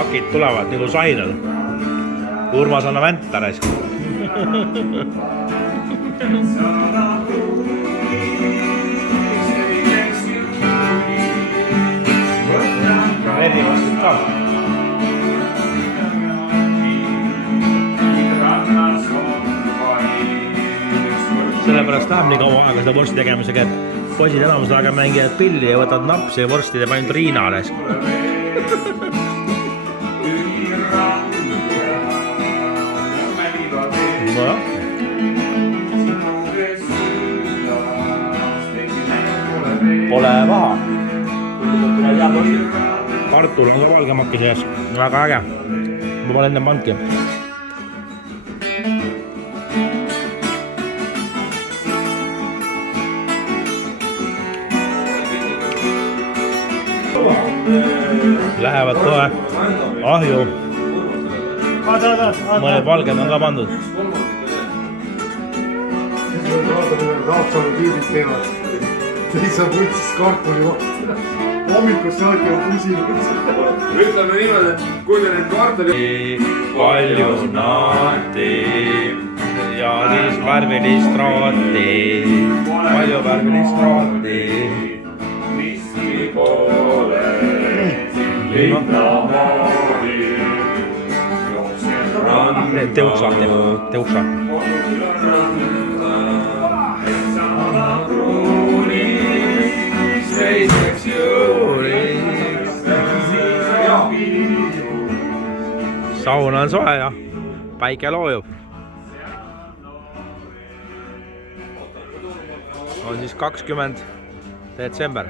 akid tulevad nagu sainal. Urmas anna vänta raisk. Veri vastab ka. Sellepärast läheb nii kaua aega seda vorsti tegemisega, et poisid enamus aega mängivad pilli ja võtad napsi ja vorsti teeb ainult Riina raisk. Pole paha. Kartul on ka valgemakki sees. Väga äge. Ma pole enne pannudki. Lähevad kohe ahju. Mõned valged on ka pandud. Raapsalu tüübid teevad. Teisa võtsis kartuli vastu. Hommikus saati on pusinud. Ütleme niimoodi, et kui te need kartuli... Palju naati ja siis värvilist rooti. Palju värvilist rooti. Miski poole linna moodi. Teuksa. Seiseks juuriks. Saun on soe ja päike loojub. On siis 20 detsember.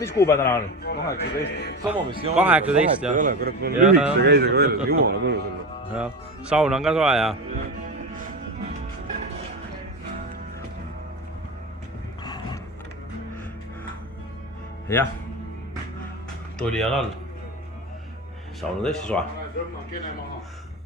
Mis kuupäev täna on? 18. Sama mis 18 jah. Kurat, ma lühikese käisega veel, jumala mõnus on. Saun on ka soe ja. Jah, tuli on all. Saun on tõesti soe.